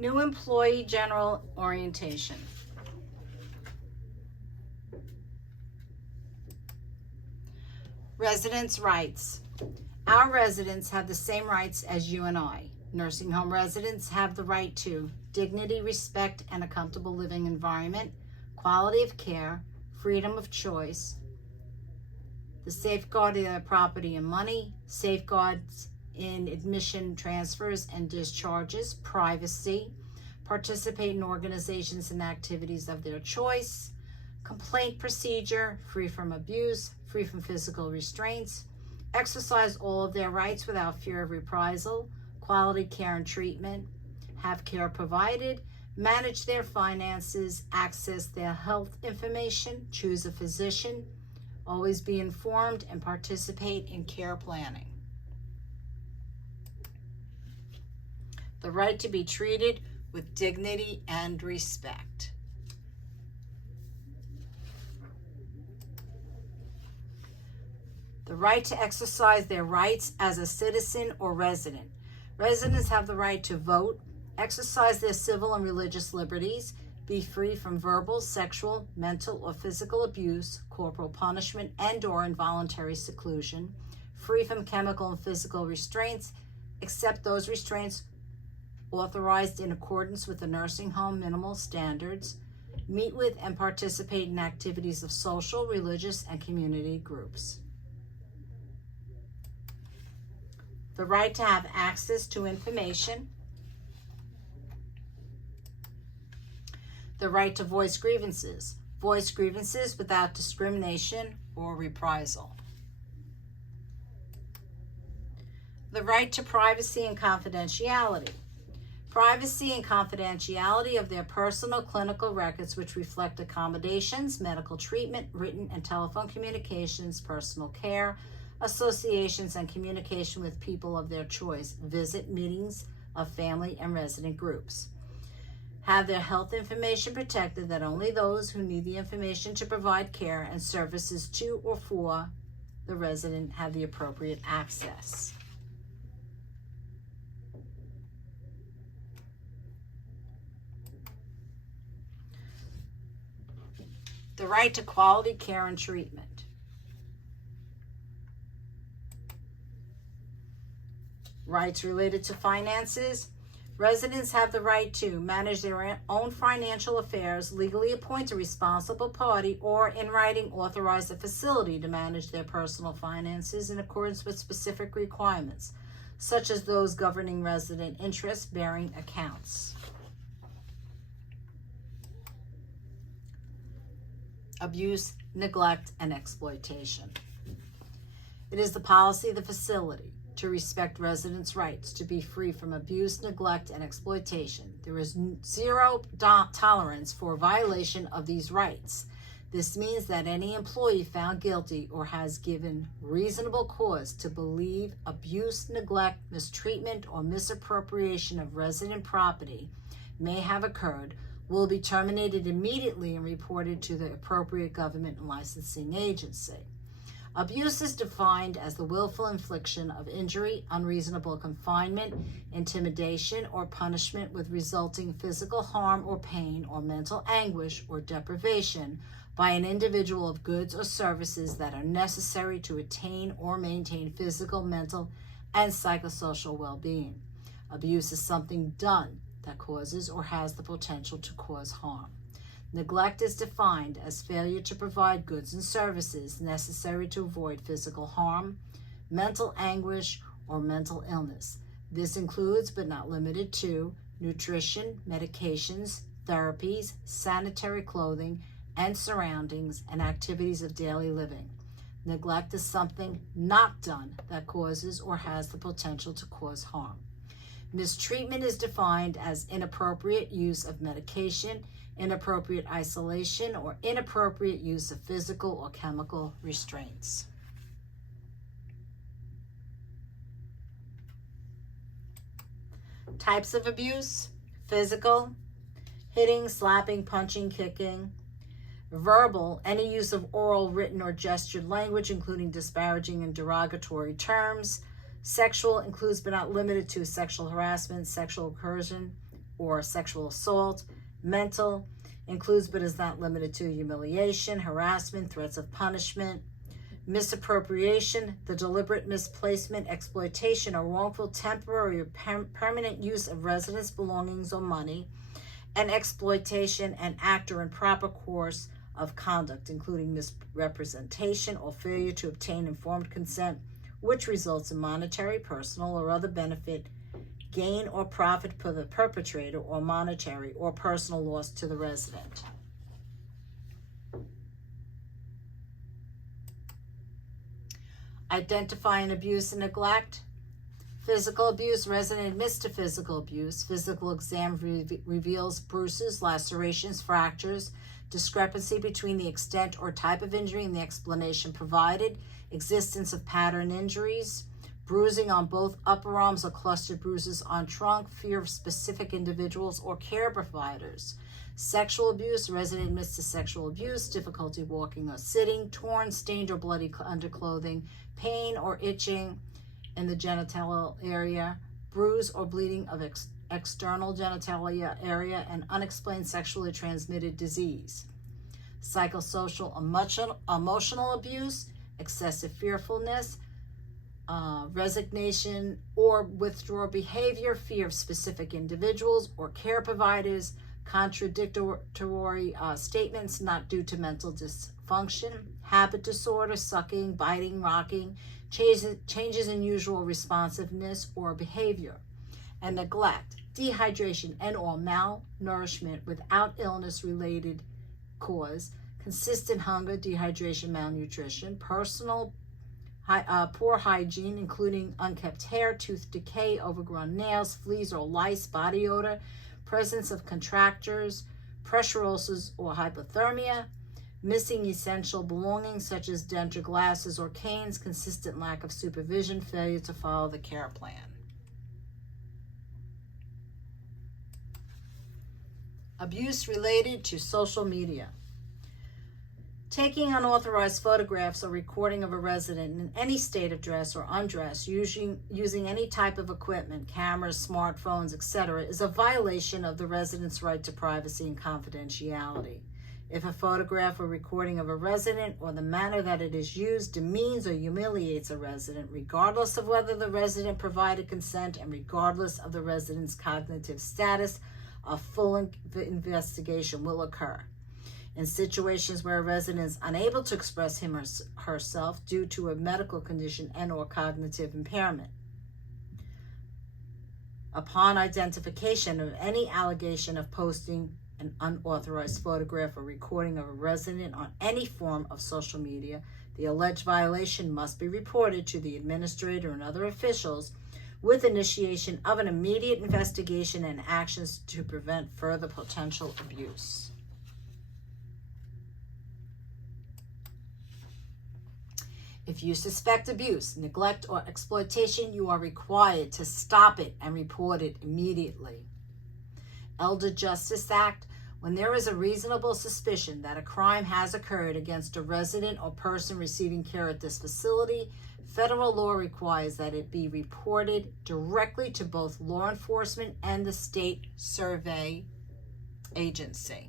New employee general orientation. Residents' rights. Our residents have the same rights as you and I. Nursing home residents have the right to dignity, respect, and a comfortable living environment, quality of care, freedom of choice, the safeguarding of their property and money, safeguards in admission, transfers, and discharges, privacy, participate in organizations and activities of their choice, complaint procedure, free from abuse, free from physical restraints, exercise all of their rights without fear of reprisal, quality care and treatment, have care provided, manage their finances, access their health information, choose a physician, always be informed, and participate in care planning. The right to be treated with dignity and respect. The right to exercise their rights as a citizen or resident. Residents have the right to vote, exercise their civil and religious liberties, be free from verbal, sexual, mental, or physical abuse, corporal punishment, and/or involuntary seclusion, free from chemical and physical restraints, except those restraints authorized in accordance with the nursing home minimal standards, meet with and participate in activities of social, religious, and community groups. The right to have access to information. The right to voice grievances without discrimination or reprisal. The right to privacy and confidentiality. Privacy and confidentiality of their personal clinical records, which reflect accommodations, medical treatment, written and telephone communications, personal care, associations, and communication with people of their choice, visit meetings of family and resident groups. Have their health information protected, that only those who need the information to provide care and services to or for the resident have the appropriate access. The right to quality care and treatment. Rights related to finances. Residents have the right to manage their own financial affairs, legally appoint a responsible party, or in writing authorize a facility to manage their personal finances in accordance with specific requirements, such as those governing resident interest-bearing accounts. Abuse, neglect, and exploitation. It is the policy of the facility to respect residents' rights to be free from abuse, neglect, and exploitation. There is zero tolerance for violation of these rights. This means that any employee found guilty or has given reasonable cause to believe abuse, neglect, mistreatment, or misappropriation of resident property may have occurred will be terminated immediately and reported to the appropriate government and licensing agency. Abuse is defined as the willful infliction of injury, unreasonable confinement, intimidation, or punishment with resulting physical harm or pain or mental anguish or deprivation by an individual of goods or services that are necessary to attain or maintain physical, mental, and psychosocial well-being. Abuse is something done that causes or has the potential to cause harm. Neglect is defined as failure to provide goods and services necessary to avoid physical harm, mental anguish, or mental illness. This includes, but not limited to, nutrition, medications, therapies, sanitary clothing and surroundings, and activities of daily living. Neglect is something not done that causes or has the potential to cause harm. Mistreatment is defined as inappropriate use of medication, inappropriate isolation, or inappropriate use of physical or chemical restraints. Types of abuse: physical, hitting, slapping, punching, kicking. Verbal, any use of oral, written, or gestured language, including disparaging and derogatory terms. Sexual includes but not limited to sexual harassment, sexual coercion, or sexual assault. Mental includes but is not limited to humiliation, harassment, threats of punishment. Misappropriation, the deliberate misplacement, exploitation, or wrongful temporary or permanent use of residents' belongings or money. And exploitation, an act or improper course of conduct, including misrepresentation or failure to obtain informed consent, which results in monetary, personal, or other benefit, gain, or profit for the perpetrator, or monetary or personal loss to the resident. Identifying abuse and neglect. Physical abuse, resident admits to physical abuse. Physical exam reveals bruises, lacerations, fractures, discrepancy between the extent or type of injury and the explanation provided, existence of pattern injuries, bruising on both upper arms or clustered bruises on trunk, fear of specific individuals or care providers. Sexual abuse, resident admits to sexual abuse, difficulty walking or sitting, torn, stained, or bloody underclothing, pain or itching in the genital area, bruise or bleeding of external genitalia area, and unexplained sexually transmitted disease. Psychosocial emotional abuse, excessive fearfulness, resignation or withdrawal behavior, fear of specific individuals or care providers, contradictory statements not due to mental dysfunction, habit disorder, sucking, biting, rocking, changes in usual responsiveness or behavior. And neglect, dehydration and or malnourishment without illness-related cause, consistent hunger, dehydration, malnutrition, personal poor hygiene, including unkept hair, tooth decay, overgrown nails, fleas or lice, body odor, presence of contractures, pressure ulcers or hypothermia, missing essential belongings such as dental glasses or canes, consistent lack of supervision, failure to follow the care plan. Abuse related to social media. Taking unauthorized photographs or recording of a resident in any state of dress or undress, using any type of equipment, cameras, smartphones, etc., is a violation of the resident's right to privacy and confidentiality. If a photograph or recording of a resident or the manner that it is used demeans or humiliates a resident, regardless of whether the resident provided consent and regardless of the resident's cognitive status, a full investigation will occur. In situations where a resident is unable to express him or herself due to a medical condition and or cognitive impairment. Upon identification of any allegation of posting an unauthorized photograph or recording of a resident on any form of social media, the alleged violation must be reported to the administrator and other officials with initiation of an immediate investigation and actions to prevent further potential abuse. If you suspect abuse, neglect, or exploitation, you are required to stop it and report it immediately. Elder Justice Act, when there is a reasonable suspicion that a crime has occurred against a resident or person receiving care at this facility, federal law requires that it be reported directly to both law enforcement and the state survey agency.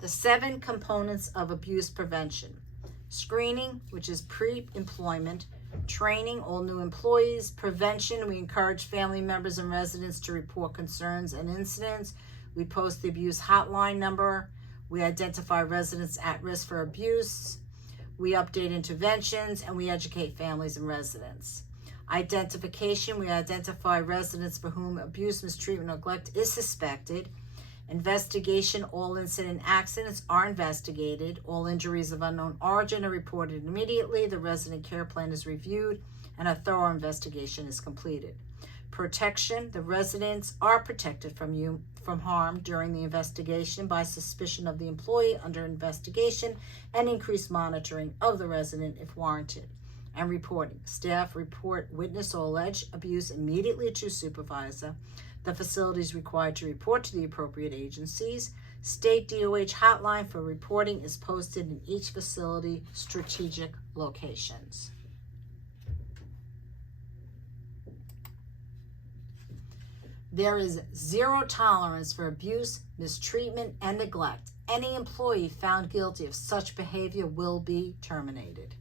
The 7 components of abuse prevention. Screening, which is pre-employment. Training, all new employees. Prevention, we encourage family members and residents to report concerns and incidents. We post the abuse hotline number. We identify residents at risk for abuse. We update interventions, and we educate families and residents. Identification, we identify residents for whom abuse, mistreatment, or neglect is suspected. Investigation, all incident accidents are investigated. All injuries of unknown origin are reported immediately. The resident care plan is reviewed and a thorough investigation is completed. Protection, the residents are protected from harm during the investigation by suspicion of the employee under investigation and increased monitoring of the resident if warranted. And reporting, staff report witness or alleged abuse immediately to supervisor. The facility is required to report to the appropriate agencies. State DOH hotline for reporting is posted in each facility strategic locations. There is zero tolerance for abuse, mistreatment, and neglect. Any employee found guilty of such behavior will be terminated.